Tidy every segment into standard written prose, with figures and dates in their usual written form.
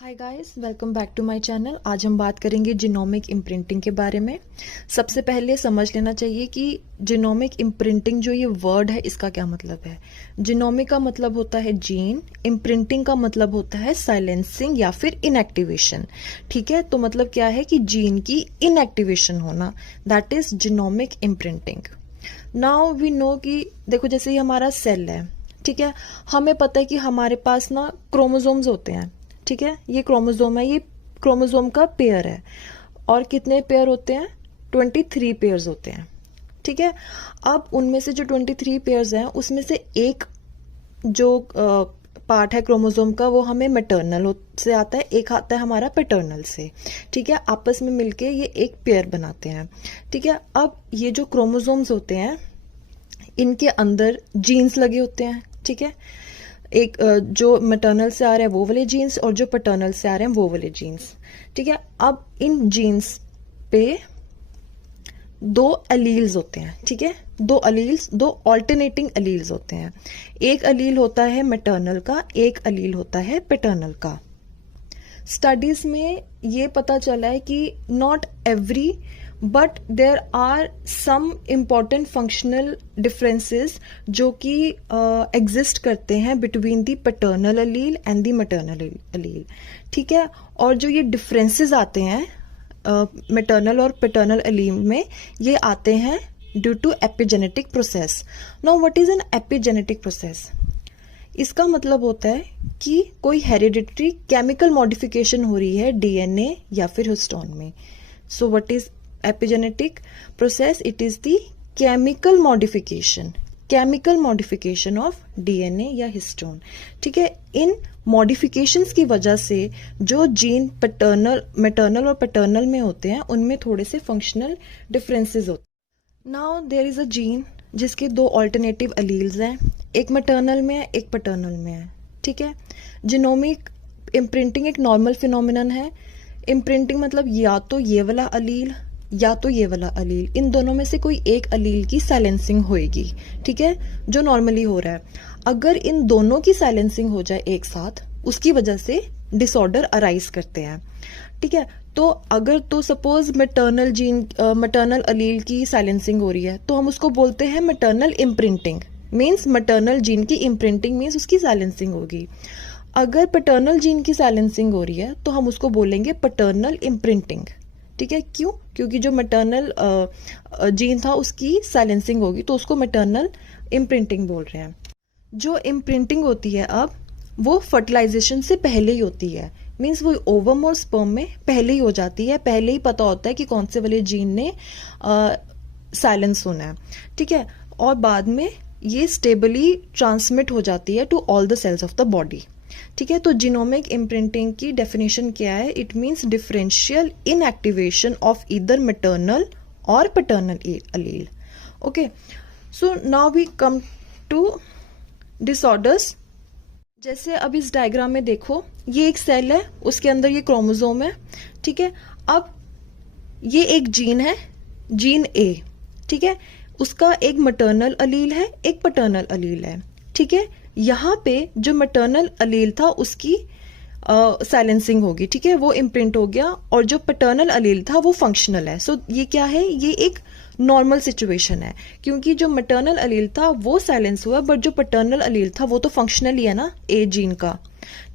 Hi guys, welcome back to my channel. आज हम बात करेंगे जीनोमिक इम्प्रिंटिंग के बारे में। सबसे पहले समझ लेना चाहिए कि जीनोमिक इम्प्रिंटिंग जो ये वर्ड है इसका क्या मतलब है। जीनोमिक का मतलब होता है जीन, इम्प्रिंटिंग का मतलब होता है साइलेंसिंग या फिर इनएक्टिवेशन। ठीक है, तो मतलब क्या है कि जीन की इनएक्टिवेशन होना, that is genomic imprinting. Now we know कि देखो जैसे ये हमारा सेल है, ठीक है, हमें पता है कि हमारे पास ना क्रोमोसोम्स होते हैं। ठीक है, ये क्रोमोसोम है, ये क्रोमोसोम का पेयर है। और कितने पेयर होते हैं? 23 पेयर्स होते हैं। ठीक है, अब उनमें से जो 23 पेयर्स हैं उसमें से एक जो पार्ट है क्रोमोसोम का वो हमें मैटरनल से आता है, एक आता है हमारा पैटर्नल से। ठीक है, आपस में मिलके ये एक पेयर बनाते हैं। ठीक है, अब ये जो क्रोमोसोम्स होते हैं इनके अंदर जीन्स लगे होते हैं। ठीक है, एक जो मैटरनल से आ रहे हैं वो वाले जीन्स और जो पैटर्नल से आ रहे हैं वो वाले जीन्स। ठीक है, अब इन जीन्स पे दो एलील्स होते हैं। ठीक है, दो ऑल्टरनेटिंग एलील्स होते हैं। एक एलील होता है मैटरनल का, एक एलील होता है पैटर्नल का। स्टडीज में ये पता चला है कि not every but there are some important functional differences जो कि एग्जिस्ट करते हैं between the paternal allele and the maternal allele. ठीक है, और जो ये डिफरेंसेस आते हैं मैटरनल और पैटर्नल अलील में, ये आते हैं due to epigenetic process. Now what is an epigenetic process? इसका मतलब होता है कि कोई हेरिडिटरी केमिकल मॉडिफिकेशन हो रही है डीएनए या फिर हिस्टोन में। So what is epigenetic process? It is the chemical modification of DNA या हिस्टोन। ठीक है, इन मॉडिफिकेशंस की वजह से जो जीन मैटरनल और पैटर्नल में होते हैं उनमें थोड़े से फंक्शनल डिफरेंसेस होते हैं। Now there is a gene जिसके दो ऑल्टरनेटिव अलील्स हैं, एक मैटरनल में है एक पैटर्नल में है। ठीक है, जीनोमिक इम्प्रिंटिंग एक नॉर्मल फिनोमिनन है। इम्प्रिंटिंग मतलब या तो ये वाला अलील या तो ये वाला अलील, इन दोनों में से कोई एक अलील की साइलेंसिंग होएगी। ठीक है, जो नॉर्मली हो रहा है। अगर इन दोनों की साइलेंसिंग हो जाए एक साथ, उसकी वजह से डिसऑर्डर अराइज करते हैं। ठीक है, तो अगर तो सपोज मैटरनल अलील की साइलेंसिंग हो रही है तो हम उसको बोलते हैं maternal imprinting, means maternal gene की इम्प्रिंटिंग मीन्स उसकी साइलेंसिंग होगी। अगर पैटर्नल जीन की साइलेंसिंग हो रही है तो हम उसको बोलेंगे पैटर्नल इम्प्रिंटिंग। ठीक है, क्यों? क्योंकि जो मैटरनल जीन था उसकी साइलेंसिंग होगी तो उसको मैटरनल इम्प्रिंटिंग बोल रहे हैं। जो इम्प्रिंटिंग होती है अब वो फर्टिलाइजेशन से पहले ही होती है, मीन्स वो ओवम और स्पर्म में पहले ही हो जाती है, पहले ही पता होता है कि कौन से वाले जीन ने साइलेंस होना है। ठीक है, और बाद में ये स्टेबली ट्रांसमिट हो जाती है to all the cells of the body. ठीक है, तो जीनोमिक इम्प्रिंटिंग की डेफिनेशन क्या है? It means differential inactivation of either maternal or paternal allele. Okay, so now we come to disorders. जैसे अब इस डायग्राम में देखो, ये एक सेल है, उसके अंदर ये क्रोमोसोम है। ठीक है, अब ये एक जीन है, जीन ए। ठीक है, उसका एक मैटरनल अलील है, एक पैटर्नल अलील है। ठीक है, यहाँ पे जो मैटरनल अलील था उसकी साइलेंसिंग होगी। ठीक है, वो इम्प्रिंट हो गया, और जो पैटर्नल अलील था वो फंक्शनल है। सो ये क्या है? ये एक नॉर्मल सिचुएशन है, क्योंकि जो मैटरनल अलील था वो साइलेंस हुआ, बट जो पैटर्नल अलील था वो तो फंक्शनल ही है ना, ए जीन का।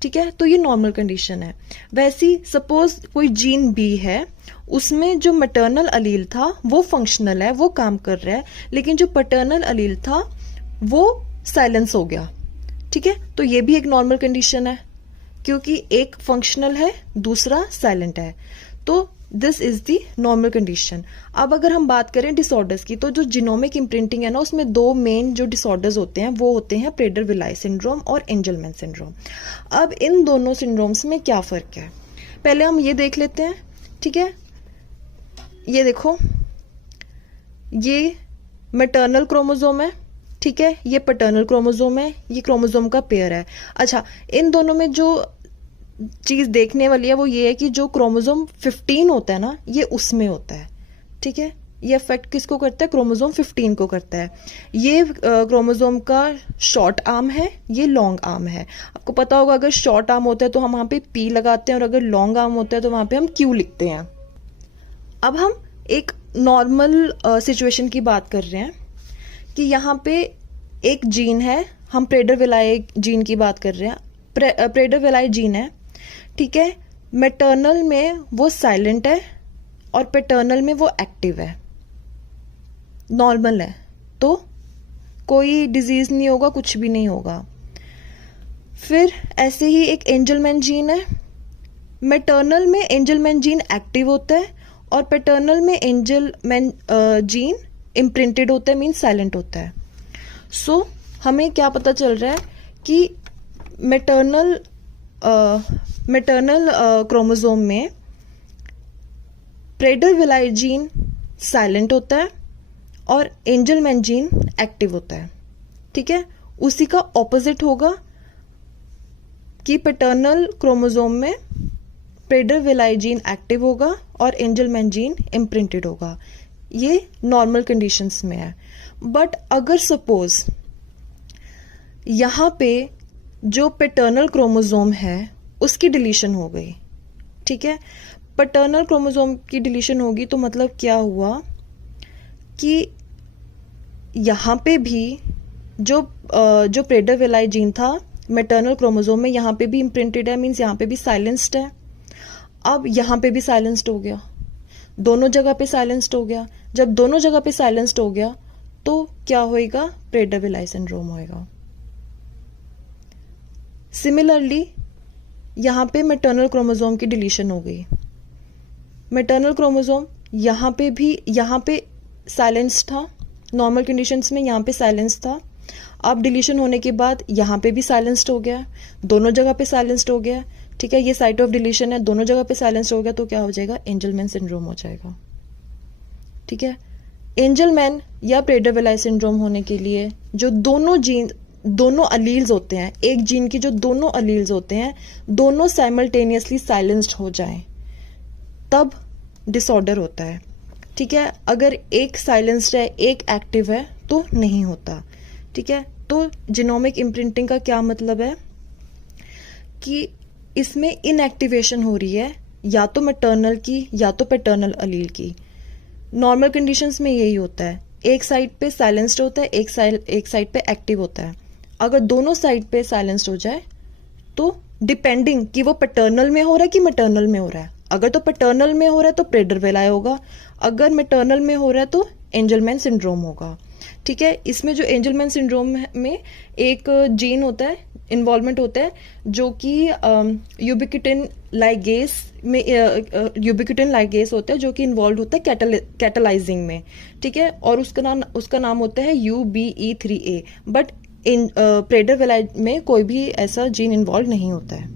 ठीक है, तो ये नॉर्मल कंडीशन है। वैसी सपोज कोई जीन बी है, उसमें जो मैटरनल अलील था वो फंक्शनल है, वो काम कर रहा है, लेकिन जो पैटर्नल अलील था वो साइलेंस हो गया। ठीक है, तो ये भी एक नॉर्मल कंडीशन है, क्योंकि एक फंक्शनल है दूसरा साइलेंट है। तो this is the normal condition. अब अगर हम बात करें डिसऑर्डर्स की, तो जो जीनोमिक इम्प्रिंटिंग है ना, उसमें दो मेन जो डिसऑर्डर्स होते हैं वो होते हैं प्रेडर-विलाई सिंड्रोम और एंजलमैन सिंड्रोम। अब इन दोनों सिंड्रोम्स में क्या फर्क है, पहले हम ये देख लेते हैं। ठीक है, ये देखो, ये मैटरनल क्रोमोसोम है। ठीक है, ये पैटर्नल क्रोमोसोम है, ये क्रोमोसोम का पेयर है। अच्छा, इन दोनों में जो चीज देखने वाली है वो ये है कि जो क्रोमोसोम 15 होता है ना, ये उसमें होता है। ठीक है, ये अफेक्ट किसको करता है? क्रोमोसोम 15 को करता है। ये क्रोमोसोम का शॉर्ट आर्म है, ये लॉन्ग आर्म है। आपको पता होगा अगर शॉर्ट आर्म होता है तो हम वहां पे पी लगाते हैं और अगर लॉन्ग आर्म होता है तो वहां पे हम क्यू लिखते हैं। अब हम एक नॉर्मल सिचुएशन की बात कर रहे हैं कि यहाँ पे एक जीन है, हम प्रेडर विलाई जीन की बात कर रहे हैं। प्रेडर विलाई जीन है, ठीक है। मैटरनल में वो साइलेंट है और पैटर्नल में वो एक्टिव है, नॉर्मल है, तो कोई डिजीज नहीं होगा, कुछ भी नहीं होगा। फिर ऐसे ही एक एंजलमैन जीन है। मैटरनल में एंजलमैन जीन एक्टिव होता है और पैटर्नल में एंजलमैन जीन इम्प्रिंटेड होता है, मीन्स साइलेंट होता है। सो हमें क्या पता चल रहा है कि मैटरनल क्रोमोसोम में प्रेडर विलाई जीन साइलेंट होता है और एंजलमैन जीन एक्टिव होता है, ठीक है। उसी का ऑपोजिट होगा कि पैटर्नल क्रोमोसोम में प्रेडर विलाई जीन एक्टिव होगा और एंजलमैन जीन इम्प्रिंटेड होगा। ये नॉर्मल कंडीशंस में है। बट अगर सपोज यहां पे जो पैटर्नल क्रोमोसोम है उसकी डिलीशन हो गई, ठीक है। पैटर्नल क्रोमोसोम की डिलीशन होगी तो मतलब क्या हुआ कि यहां पे भी जो प्रेडर विलाई जीन था मैटरनल क्रोमोसोम में यहां पे भी इम्प्रिंटेड है, मीन्स यहां पे भी साइलेंस्ड है। अब यहां पे भी साइलेंस्ड हो गया, दोनों जगह पे साइलेंस्ड हो गया। जब दोनों जगह पे साइलेंस्ड हो गया तो क्या होएगा? प्रेडर विलाई सिंड्रोम होएगा। सिमिलरली यहां पे मैटरनल क्रोमोसोम की डिलीशन हो गई। मैटरनल क्रोमोसोम यहाँ पे साइलेंस था, नॉर्मल कंडीशंस में यहाँ पे साइलेंस था। अब डिलीशन होने के बाद यहाँ पे भी साइलेंस्ड हो गया, दोनों जगह पे साइलेंस्ड हो गया, ठीक है। ये साइट ऑफ डिलीशन है, दोनों जगह पे साइलेंस्ड हो गया तो क्या हो जाएगा? एंजलमैन सिंड्रोम हो जाएगा, ठीक है। एंजलमैन या प्रेडर विलाई सिंड्रोम होने के लिए जो दोनों अलील्स होते हैं, एक जीन की जो दोनों अलील्स होते हैं दोनों साइमल्टेनियसली साइलेंस्ड हो जाएं तब डिसऑर्डर होता है, ठीक है। अगर एक साइलेंस्ड है एक एक्टिव है तो नहीं होता, ठीक है। तो जीनोमिक इम्प्रिंटिंग का क्या मतलब है कि इसमें इनएक्टिवेशन हो रही है या तो मैटरनल की या तो पैटर्नल अलील की। नॉर्मल कंडीशंस में यही होता है, एक साइड पे साइलेंस्ड होता है, एक साइड पे एक्टिव होता है। अगर दोनों साइड पे साइलेंस्ड हो जाए तो डिपेंडिंग कि वो पैटर्नल में हो रहा है कि मैटरनल में हो रहा है, अगर तो पैटर्नल में हो रहा है तो प्रेडर विलाई होगा, अगर मैटरनल में हो रहा है तो एंजलमैन सिंड्रोम होगा, ठीक है। इसमें जो एंजलमैन सिंड्रोम में एक जीन होता है, इन्वॉल्वमेंट होता है जो कि यूबिक्विटिन लाइगेस होता है जो कि इन्वॉल्व होता है कैटलाइजिंग में, ठीक है। और उसका नाम होता है UBE3A। But in Prader villi में कोई भी ऐसा जीन इन्वॉल्व नहीं होता है,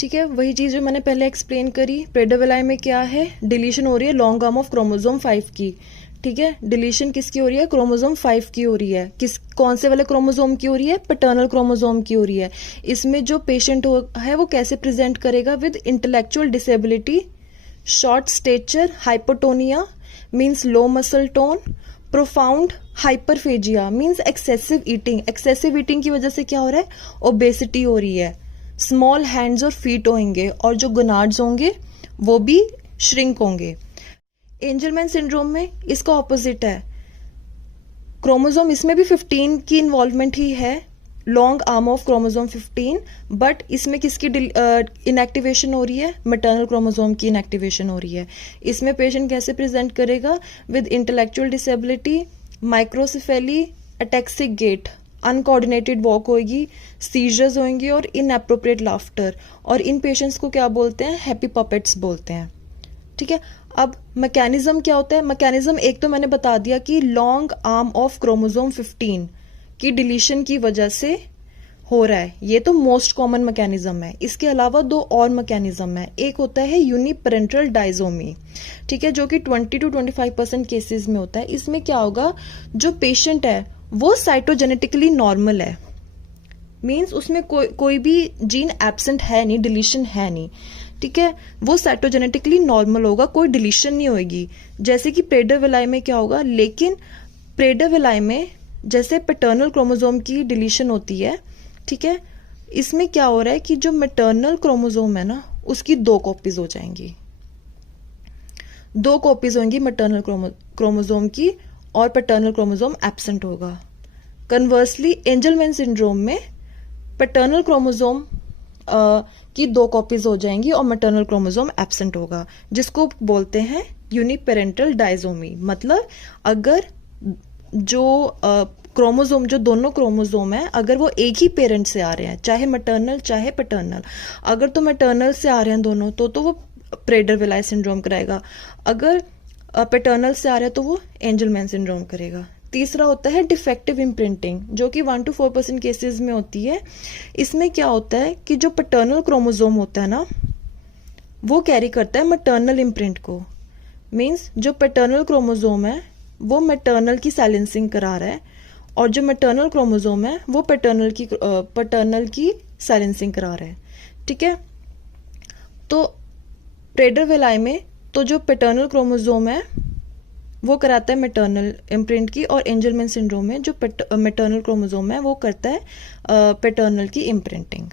ठीक है। वही चीज जो मैंने पहले एक्सप्लेन करी, प्रेडर विलाई में क्या है? डिलीशन हो रही है लॉन्ग आर्म ऑफ क्रोमोसोम 5 की, ठीक है। डिलीशन किसकी हो रही है? क्रोमोसोम 5 की हो रही है। कौन से वाले क्रोमोसोम की हो रही है? पैटर्नल क्रोमोसोम की हो रही है। इसमें जो पेशेंट है वो कैसे प्रेजेंट करेगा? With intellectual disability, short stature, hypotonia means low muscle tone, profound hyperphagia means excessive eating की वजह से क्या हो रहा है? ओबेसिटी हो रही है। स्मॉल हैंड्स और फीट होंगे और जो गोनाड्स होंगे वो भी श्रिंक होंगे। एंजलमैन सिंड्रोम में इसका ऑपोजिट है, क्रोमोसोम इसमें भी 15 की इन्वॉल्वमेंट ही है, long arm of chromosome 15, but इसमें किसकी इनएक्टिवेशन हो रही है? मैटरनल क्रोमोसोम की इनएक्टिवेशन हो रही है। इसमें पेशेंट कैसे प्रेजेंट करेगा? With intellectual disability, microcephaly, ataxic gait, uncoordinated walk होगी, सीजर्स होंगी और इनएप्रोप्रिएट लाफ्टर। और इन पेशेंट्स को क्या बोलते हैं? हैप्पी पपेट्स बोलते हैं, ठीक है। अब मैकेनिज्म क्या होता है? मैकेनिज्म एक तो मैंने बता दिया कि लॉन्ग आर्म ऑफ क्रोमोसोम 15 की डिलीशन की वजह से हो रहा है, ये तो मोस्ट कॉमन मैकेनिज्म है। इसके अलावा दो और मैकेनिज्म है, एक होता है यूनिपेरेंटल डायजोमी, ठीक है, जो कि 20 to 25% केसेस में होता है। इसमें क्या होगा? जो पेशेंट है वो साइटोजेनेटिकली नॉर्मल है, मीन्स उसमें कोई भी जीन एब्सेंट है नहीं, डिलीशन है नहीं, ठीक है, वो साइटोजेनेटिकली नॉर्मल होगा, कोई डिलीशन नहीं होगी, जैसे कि प्रेडर विलाई में क्या होगा। लेकिन प्रेडर विलाई में जैसे पैटर्नल क्रोमोसोम की डिलीशन होती है, ठीक है, इसमें क्या हो रहा है कि जो मैटरनल क्रोमोसोम है ना, उसकी 2 कॉपीज हो जाएंगी, 2 कॉपीज होंगी मैटरनल क्रोमोसोम की, और पैटर्नल क्रोमोसोम एब्सेंट होगा। कन्वर्सली एंजलमैन सिंड्रोम में पैटर्नल क्रोमोसोम की 2 कॉपीज हो जाएंगी और मैटरनल क्रोमोसोम एब्सेंट होगा, जिसको बोलते हैं यूनिपेरेंटल डायजोमी। मतलब अगर जो क्रोमोसोम, जो दोनों क्रोमोसोम है, अगर वो एक ही पेरेंट से आ रहे हैं, चाहे मैटरनल चाहे पैटर्नल, अगर तो मैटरनल से आ रहे हैं दोनों, तो वो प्रेडर विलाई सिंड्रोम कराएगा। अगर पैटर्नल से आ रहा है तो वो एंजलमैन सिंड्रोम करेगा। तीसरा होता है डिफेक्टिव इम्प्रिंटिंग, जो कि 1 to 4% केसेस में होती है। इसमें क्या होता है कि जो पैटर्नल क्रोमोसोम होता है ना, वो कैरी करता है मैटरनल इम्प्रिंट को। मीन्स जो पैटर्नल क्रोमोसोम है वो मैटरनल की साइलेंसिंग करा रहा है, और जो मैटरनल क्रोमोसोम है वो पैटर्नल की साइलेंसिंग करा रहा है। ठीक है, तो प्रेडर विलाई में तो जो पैटर्नल क्रोमोसोम है वो कराता है मैटरनल इम्प्रिंट की, और एंजलमैन सिंड्रोम में जो मैटरनल क्रोमोसोम है वो करता है पैटर्नल की इम्प्रिंटिंग।